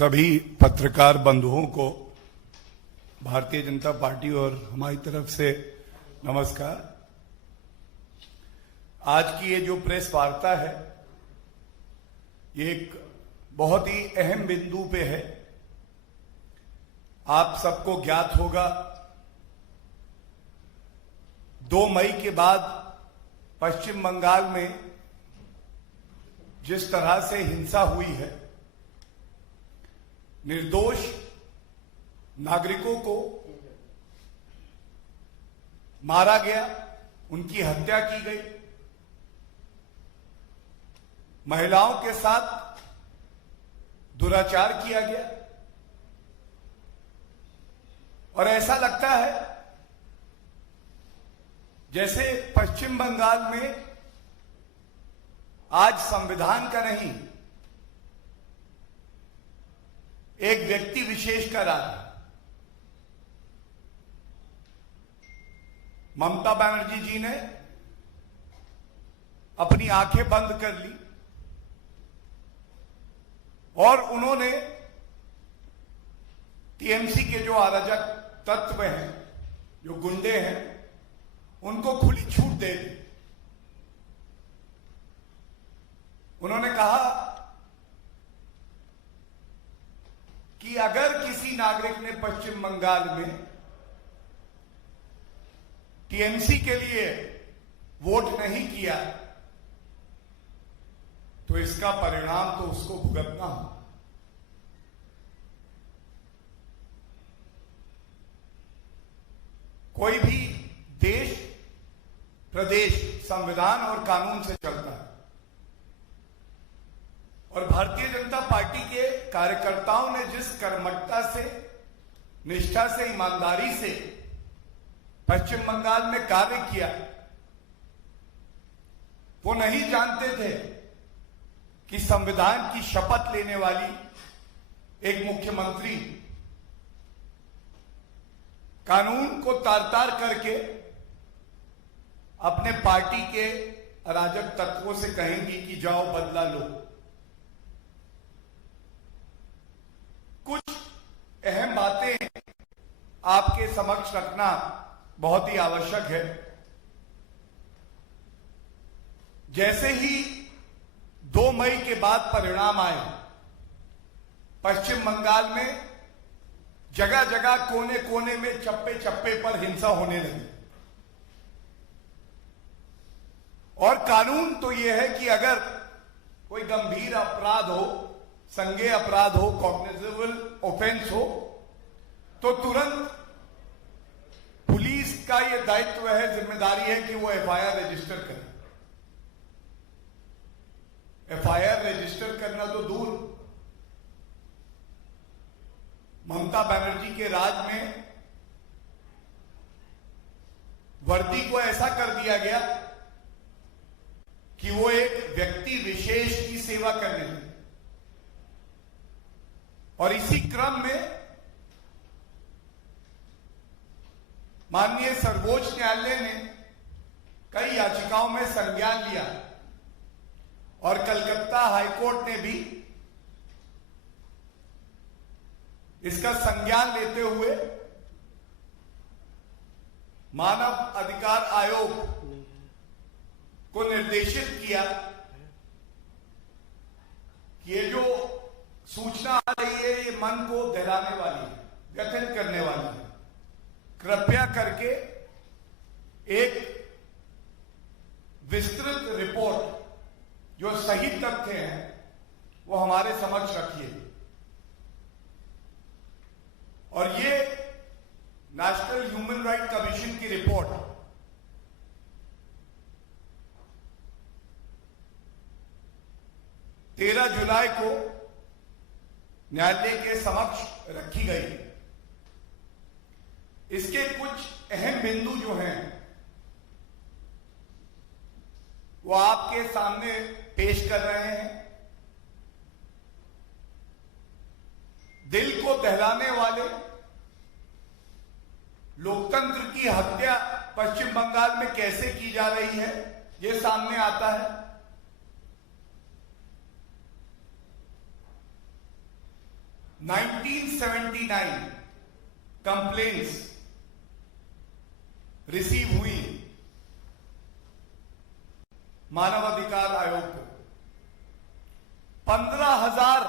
सभी पत्रकार बंधुओं को भारतीय जनता पार्टी और हमारी तरफ से नमस्कार। आज की ये जो प्रेस वार्ता है ये एक बहुत ही अहम बिंदु पे है। आप सबको ज्ञात होगा 2 मई के बाद पश्चिम बंगाल में जिस तरह से हिंसा हुई है, निर्दोष नागरिकों को मारा गया, उनकी हत्या की गई, महिलाओं के साथ दुराचार किया गया और ऐसा लगता है जैसे पश्चिम बंगाल में आज संविधान का नहीं, एक व्यक्ति विशेष का राज है। ममता बनर्जी जी ने अपनी आंखें बंद कर ली और उन्होंने टीएमसी के जो अराजक तत्व हैं, जो गुंडे हैं, उनको खुली छूट दे दी। उन्होंने कहा कि अगर किसी नागरिक ने पश्चिम बंगाल में टीएमसी के लिए वोट नहीं किया तो इसका परिणाम तो उसको भुगतना हो। कोई भी देश प्रदेश संविधान और कानून से चलता है और भारतीय जनता पार्टी के कार्यकर्ताओं ने जिस कर्मठता से, निष्ठा से, ईमानदारी से पश्चिम बंगाल में कार्य किया, वो नहीं जानते थे कि संविधान की शपथ लेने वाली एक मुख्यमंत्री कानून को तार-तार करके अपने पार्टी के अराजक तत्वों से कहेंगी कि जाओ बदला लो। कुछ अहम बातें आपके समक्ष रखना बहुत ही आवश्यक है। जैसे ही 2 मई के बाद परिणाम आए, पश्चिम बंगाल में जगह जगह, कोने कोने में, चप्पे चप्पे पर हिंसा होने लगी। और कानून तो यह है कि अगर कोई गंभीर अपराध हो, संज्ञेय अपराध हो, कॉग्निजेबल ऑफेंस हो, तो तुरंत पुलिस का यह दायित्व है, जिम्मेदारी है कि वो एफआईआर रजिस्टर करे। एफआईआर रजिस्टर करना तो दूर, ममता बनर्जी के राज में वर्दी को ऐसा कर दिया गया कि वो एक व्यक्ति विशेष की सेवा करने लगे। और इसी क्रम में माननीय सर्वोच्च न्यायालय ने कई याचिकाओं में संज्ञान लिया और कलकत्ता हाईकोर्ट ने भी इसका संज्ञान लेते हुए मानव अधिकार आयोग को निर्देशित किया कि ये जो सूचना आ रही है ये मन को दहलाने वाली है, व्यथित करने वाली है। कृपया करके एक विस्तृत रिपोर्ट जो सही तथ्य हैं वो हमारे समक्ष रखिए। और ये नेशनल ह्यूमन राइट कमीशन की रिपोर्ट 13 जुलाई को न्यायालय के समक्ष रखी गई। इसके कुछ अहम बिंदु जो हैं वो आपके सामने पेश कर रहे हैं। दिल को दहलाने वाले लोकतंत्र की हत्या पश्चिम बंगाल में कैसे की जा रही है ये सामने आता है। 1979 कंप्लेंट्स रिसीव हुई मानवाधिकार आयोग को। 15,000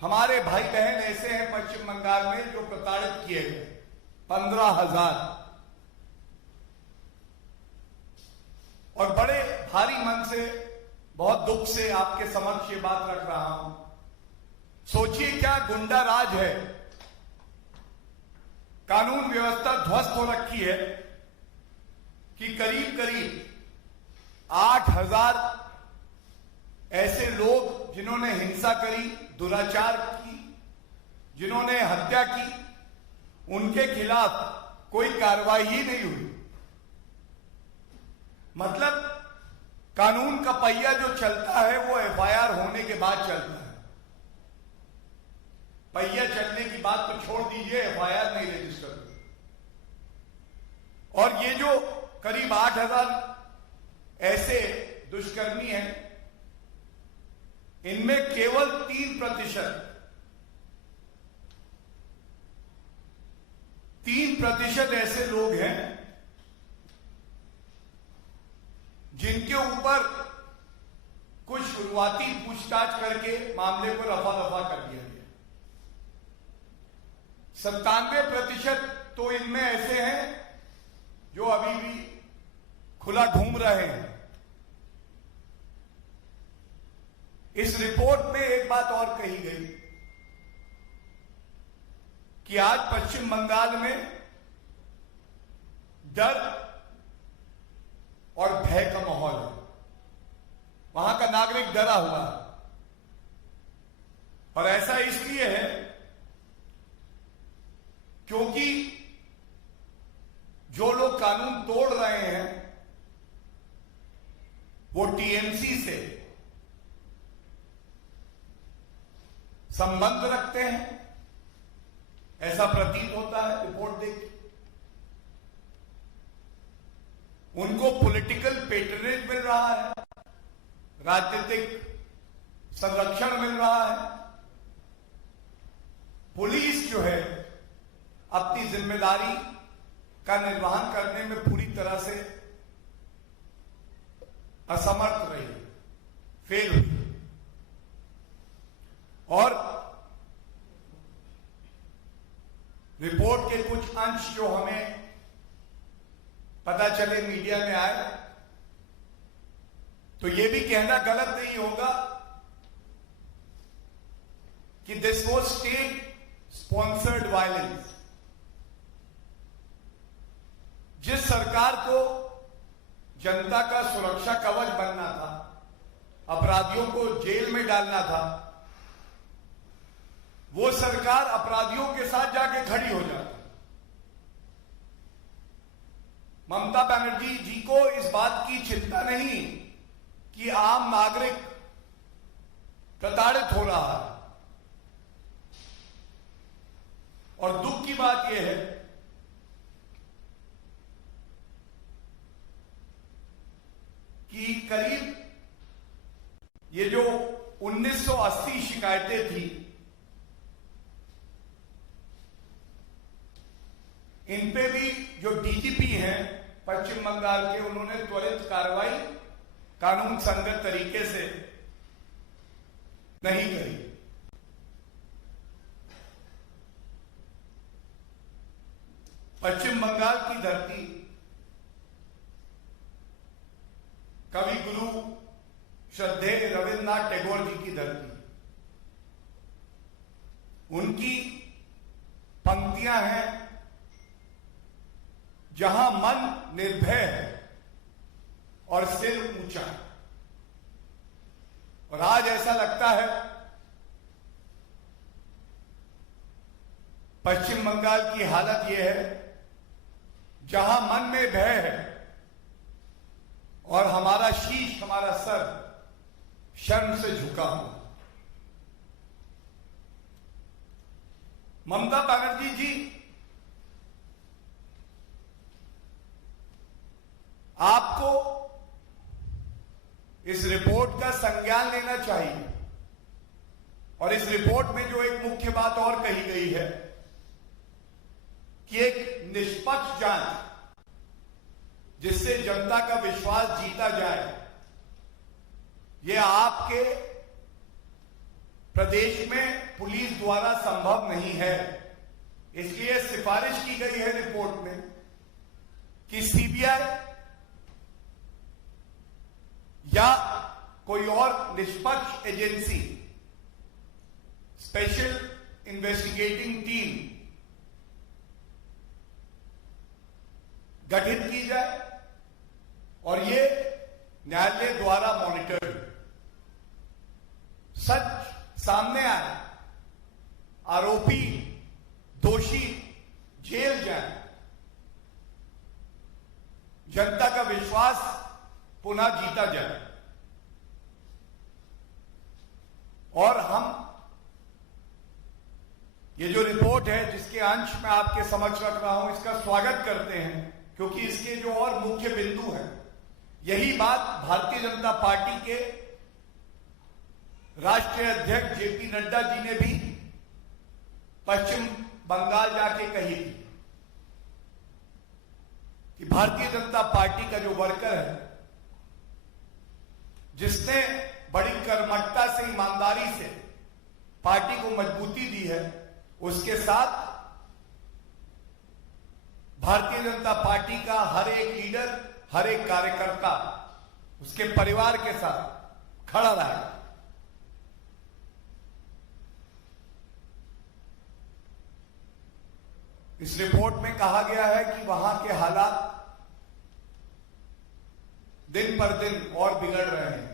हमारे भाई बहन ऐसे हैं पश्चिम बंगाल में जो प्रताड़ित किए गए। 15,000। और बड़े भारी मन से, बहुत दुख से आपके समक्ष ये बात रख रहा हूं। सोचिए क्या गुंडा राज है, कानून व्यवस्था ध्वस्त हो रखी है कि करीब करीब 8,000 ऐसे लोग जिन्होंने हिंसा करी, दुराचार की, जिन्होंने हत्या की, उनके खिलाफ कोई कार्रवाई ही नहीं हुई। मतलब कानून का पहिया जो चलता है वो एफआईआर होने के बाद चलता है। पहिया चलने की बात तो छोड़ दीजिए, एफआईआर नहीं रजिस्टर हुई। और ये जो करीब 8,000 ऐसे दुष्कर्मी हैं, इनमें केवल 3% ऐसे लोग हैं जिनके ऊपर कुछ शुरुआती पूछताछ करके मामले को रफा दफा कर दिया गया। 97% तो इनमें ऐसे हैं जो अभी भी खुला घूम रहे हैं। इस रिपोर्ट में एक बात और कही गई कि आज पश्चिम बंगाल में डर और भय का माहौल है। वहां का नागरिक डरा हुआ है। और ऐसा इसलिए है क्योंकि जो लोग कानून तोड़ रहे हैं वो टीएमसी से संबंध रखते हैं, ऐसा प्रतीत होता है रिपोर्ट देख के। उनको पॉलिटिकल पेट्रोनेज मिल रहा है, राजनीतिक संरक्षण मिल रहा है। पुलिस जो है अपनी जिम्मेदारी का निर्वहन करने में पूरी तरह से असमर्थ रही, फेल हुई। और रिपोर्ट के कुछ अंश जो हमें पता चले, मीडिया में आए, तो यह भी कहना गलत नहीं होगा कि this was state sponsored violence. जिस सरकार को जनता का सुरक्षा कवच बनना था, अपराधियों को जेल में डालना था, वो सरकार अपराधियों के साथ जाके खड़ी हो जाती। ममता बनर्जी जी को इस बात की चिंता नहीं कि आम नागरिक प्रताड़ित हो रहा है। और दुख की बात यह है कि करीब ये जो 1980 शिकायतें थी, इन पे भी जो डीजीपी हैं पश्चिम बंगाल के, उन्होंने त्वरित कार्रवाई कानून संगत तरीके से नहीं करी। पश्चिम बंगाल की धरती कवि गुरु श्रद्धेय रविन्द्रनाथ टैगोर जी की धरती। उनकी पंक्तियां हैं, जहां मन निर्भय है और सिर ऊंचा है। और आज ऐसा लगता है पश्चिम बंगाल की हालत यह है जहां मन में भय है और हमारा शीश, हमारा सर शर्म से झुका हुआ। ममता बनर्जी जी, आपको इस रिपोर्ट का संज्ञान लेना चाहिए और इस रिपोर्ट में जो एक मुख्य बात और कही गई है कि एक निष्पक्ष जांच जिससे जनता का विश्वास जीता जाए, यह आपके प्रदेश में पुलिस द्वारा संभव नहीं है। इसलिए सिफारिश की गई है रिपोर्ट में कि सीबीआई या कोई और निष्पक्ष एजेंसी, स्पेशल इन्वेस्टिगेटिंग टीम गठित की जाए और ये न्यायालय द्वारा मॉनिटर्ड, सच सामने आए, आरोपी दोषी जेल जाए, जनता का विश्वास पुनः जीता जाए। और हम ये जो रिपोर्ट है जिसके अंश मैं आपके समक्ष रख रहा हूं, इसका स्वागत करते हैं, क्योंकि इसके जो और मुख्य बिंदु हैं, यही बात भारतीय जनता पार्टी के राष्ट्रीय अध्यक्ष जेपी नड्डा जी ने भी पश्चिम बंगाल जाके कही थी कि भारतीय जनता पार्टी का जो वर्कर है, जिसने बड़ी कर्मठता से, ईमानदारी से पार्टी को मजबूती दी है, उसके साथ भारतीय जनता पार्टी का हर एक लीडर, हर एक कार्यकर्ता उसके परिवार के साथ खड़ा रहा है। इस रिपोर्ट में कहा गया है कि वहां के हालात दिन पर दिन और बिगड़ रहे हैं।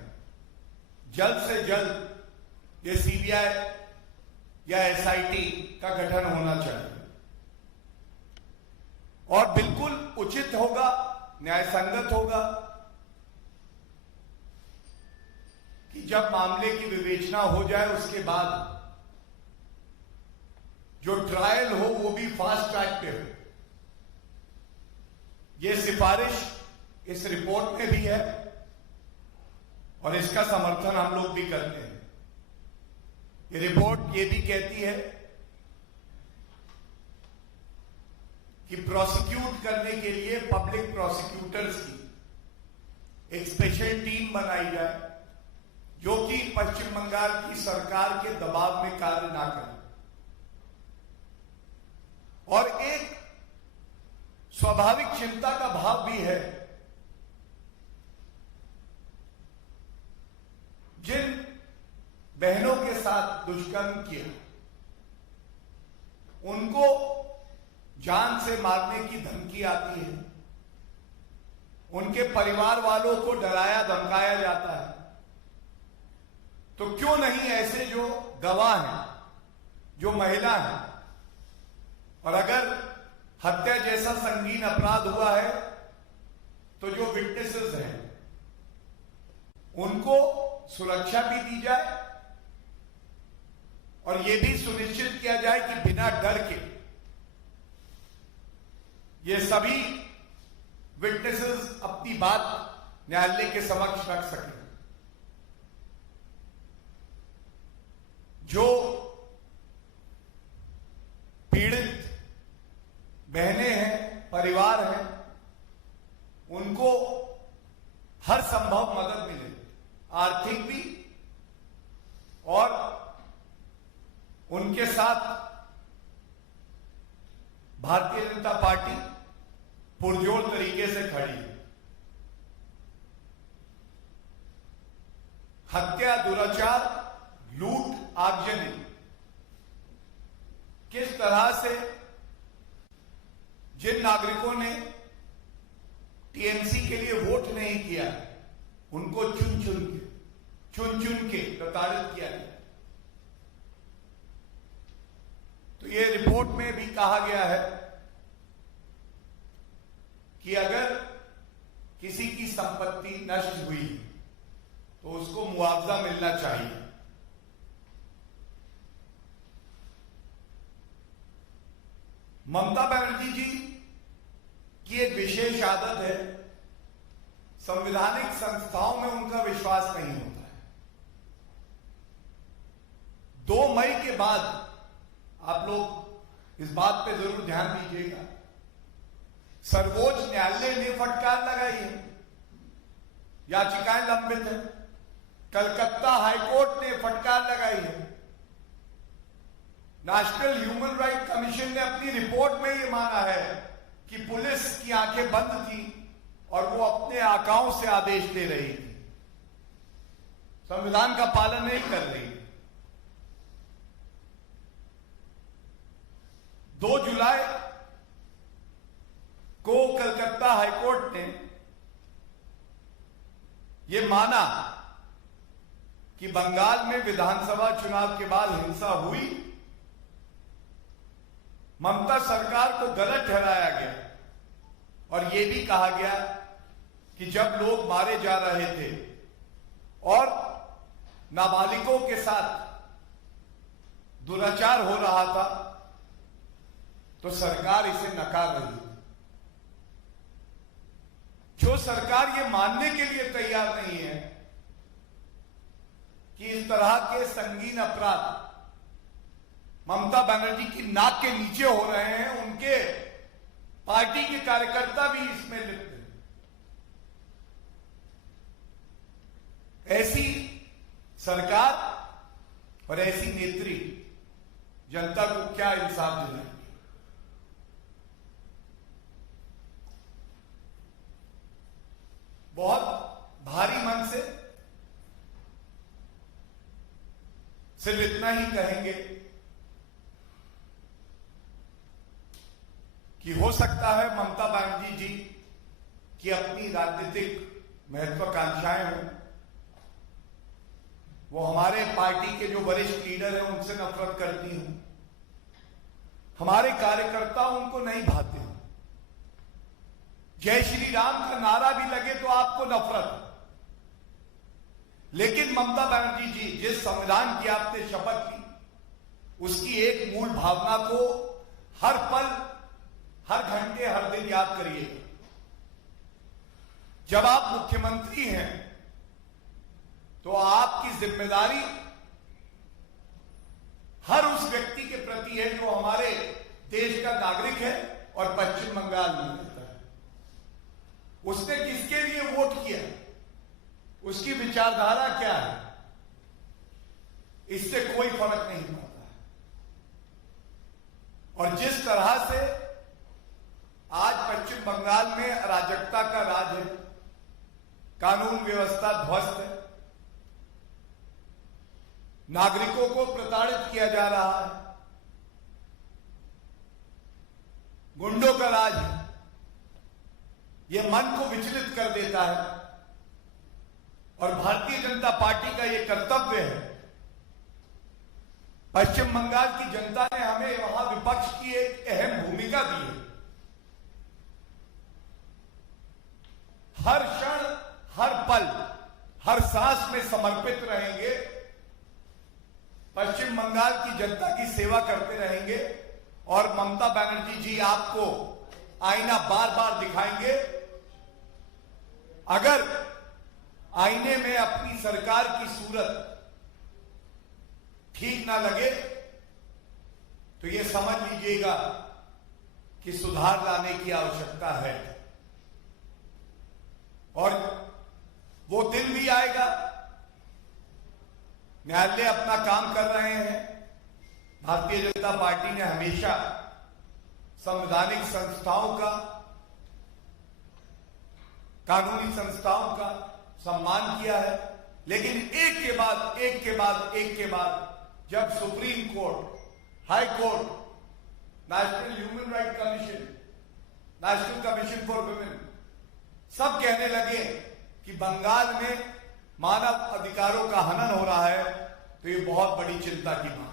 जल्द से जल्द ये सीबीआई या एसआईटी का गठन होना चाहिए और बिल्कुल उचित होगा, न्यायसंगत होगा कि जब मामले की विवेचना हो जाए उसके बाद जो ट्रायल हो वो भी फास्ट ट्रैक पे हो। ये सिफारिश इस रिपोर्ट में भी है और इसका समर्थन हम लोग भी करते हैं। ये रिपोर्ट ये भी कहती है कि प्रोसिक्यूट करने के लिए पब्लिक प्रोसिक्यूटर्स की एक स्पेशल टीम बनाई जाए जो कि पश्चिम बंगाल की सरकार के दबाव में कार्य ना करे और एक स्वाभाविक चिंता का भाव भी है। जिन बहनों के साथ दुष्कर्म किया उनको जान से मारने की धमकी आती है, उनके परिवार वालों को डराया धमकाया जाता है, तो क्यों नहीं ऐसे जो गवाह हैं, जो महिला हैं, और अगर हत्या जैसा संगीन अपराध हुआ है तो जो विटनेसेस हैं उनको सुरक्षा भी दी जाए और यह भी सुनिश्चित किया जाए कि बिना डर के ये सभी विटनेसेस अपनी बात न्यायालय के समक्ष रख सकें। जो पीड़ित बहनें हैं, परिवार हैं, उनको हर संभव मदद मिले, आर्थिक भी, और उनके साथ भारतीय जनता पार्टी पुरजोर तरीके से खड़ी है। हत्या, दुराचार, लूट, आगजनी किस तरह से जिन नागरिकों ने टीएमसी के लिए वोट नहीं किया उनको चुन चुन के प्रताड़ित किया गया। तो ये रिपोर्ट में भी कहा गया है कि अगर किसी की संपत्ति नष्ट हुई तो उसको मुआवजा मिलना चाहिए। ममता बनर्जी जी की एक विशेष आदत है, संवैधानिक संस्थाओं में उनका विश्वास नहीं होता है। 2 मई के बाद आप लोग इस बात पे जरूर ध्यान दीजिएगा, सर्वोच्च न्यायालय ने फटकार लगाई है, याचिकाएं लंबित है। कलकत्ता हाईकोर्ट ने फटकार लगाई है। नेशनल ह्यूमन राइट कमीशन ने अपनी रिपोर्ट में यह माना है कि पुलिस की आंखें बंद थी और वो अपने आकाओं से आदेश दे रही थी, संविधान का पालन नहीं कर रही। 2 जुलाई को कलकत्ता हाईकोर्ट ने यह माना कि बंगाल में विधानसभा चुनाव के बाद हिंसा हुई, ममता सरकार को गलत ठहराया गया और यह भी कहा गया कि जब लोग मारे जा रहे थे और नाबालिगों के साथ दुराचार हो रहा था तो सरकार इसे नकार रही थी। जो सरकार ये मानने के लिए तैयार नहीं है कि इस तरह के संगीन अपराध ममता बनर्जी की नाक के नीचे हो रहे हैं, उनके पार्टी के कार्यकर्ता भी इसमें लिप्त हैं। ऐसी सरकार और ऐसी नेत्री जनता को क्या इंसाफ दिलाएंगे? बहुत भारी मन से सिर्फ इतना ही कहेंगे कि हो सकता है ममता बनर्जी जी की अपनी राजनीतिक महत्वाकांक्षाएं हों, वो हमारे पार्टी के जो वरिष्ठ लीडर हैं उनसे नफरत करती हूं, हमारे कार्यकर्ता उनको नहीं भाते हैं, जय श्री राम का नारा भी लगे तो आपको नफरत है। लेकिन ममता बनर्जी जी, जिस संविधान की आपने शपथ ली, उसकी एक मूल भावना को हर पल, हर घंटे, हर दिन याद करिए। जब आप मुख्यमंत्री हैं तो आपकी जिम्मेदारी हर उस व्यक्ति के प्रति है जो हमारे देश का नागरिक है और पश्चिम बंगाल में रहता है। उसने किसके लिए वोट किया, उसकी विचारधारा क्या है, इससे कोई फर्क नहीं पड़ता है। और जिस तरह से आज पश्चिम बंगाल में अराजकता का राज है, कानून व्यवस्था ध्वस्त है, नागरिकों को प्रताड़ित किया जा रहा है, गुंडों का राज है, यह मन को विचलित कर देता है। और भारतीय जनता पार्टी का यह कर्तव्य है, पश्चिम बंगाल की जनता ने हमें वहां विपक्ष की एक अहम भूमिका दी है। हर क्षण, हर पल, हर सांस में समर्पित रहेंगे, पश्चिम बंगाल की जनता की सेवा करते रहेंगे और ममता बनर्जी जी आपको आईना बार बार दिखाएंगे। अगर आईने में अपनी सरकार की सूरत ठीक ना लगे तो यह समझ लीजिएगा कि सुधार लाने की आवश्यकता है। और वो दिन भी आएगा, न्यायालय अपना काम कर रहे हैं। भारतीय जनता पार्टी ने हमेशा संवैधानिक संस्थाओं का, कानूनी संस्थाओं का सम्मान किया है, लेकिन एक के बाद एक के बाद एक के बाद जब supreme court, high court, national human right commission, national commission for women सब कहने लगे कि बंगाल में मानव अधिकारों का हनन हो रहा है, तो ये बहुत बड़ी चिंता की बात है।